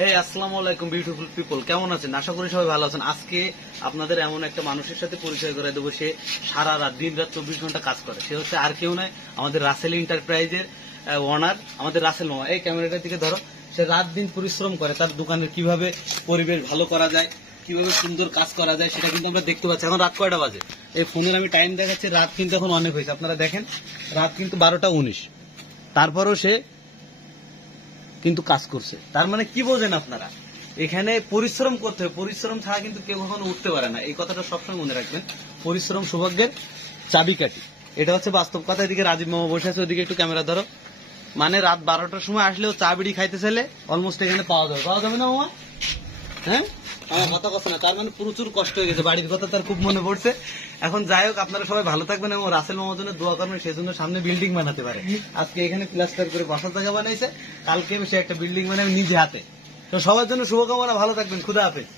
হে আসসালামু আলাইকুম beautiful people, কেমন আছেন? আশা করি সবাই ভালো আছেন। আজকে আপনাদের এমন একটা মানুষের সাথে পরিচয় করে দেবো, সে সারা রাত দিন রাত 24 ঘন্টা কাজ করে। সে হচ্ছে আর কেউ নয়, আমাদের রাসেল এন্টারপ্রাইজের ওনার, আমাদের রাসেল মামা। এই ক্যামেরাটার দিকে ধরো। সে রাত দিন পরিশ্রম করে তার দোকানের কিভাবে পরিবেশ ভালো করা যায়, কিভাবে সুন্দর কাজ করা যায়, সেটা কিন্তু আমরা দেখতে পাচ্ছি। এখন রাত কয়টা বাজে? এই ফোনের আমি টাইম দেখাচ্ছি, রাত কিন্তু এখন অনেক হয়েছে। আপনারা দেখেন, রাত কিন্তু 12টা 19। তারপরও সে কিন্তু কাজ করছে। তার মানে কি বোঝেন আপনারা? এখানে পরিশ্রম করতে হবে, পরিশ্রম ছাড়া কিন্তু কেউ কখনো উঠতে পারে না। এই কথাটা সবসময় মনে রাখবেন। পরিশ্রম সৌভাগ্যের চাবিকাঠি, এটা হচ্ছে বাস্তব কথা। এদিকে রাজীব মামা বসে আছে, ওদিকে একটু ক্যামেরা ধরো। মানে রাত 12টার সময় আসলেও চা বিড়ি খাইতে চাইলে অলমোস্ট এখানে পাওয়া যাবে না মামা? হ্যাঁ, আমার কথা কথা না। তার মানে প্রচুর কষ্ট হয়ে গেছে, বাড়ির কথা তার খুব মনে পড়ছে। এখন যাই হোক, আপনারা সবাই ভালো থাকবেন এবং রাসেল মামার জন্য দোয়া করবেন, সেই জন্য সামনে বিল্ডিং বানাতে পারে। আজকে এখানে প্লাস্টার করে বসার জায়গা বানাইছে, কালকে সে একটা বিল্ডিং বানাবে নিজে হাতে। তো সবার জন্য শুভকামনা, ভালো থাকবেন, খুদা হাফেজ।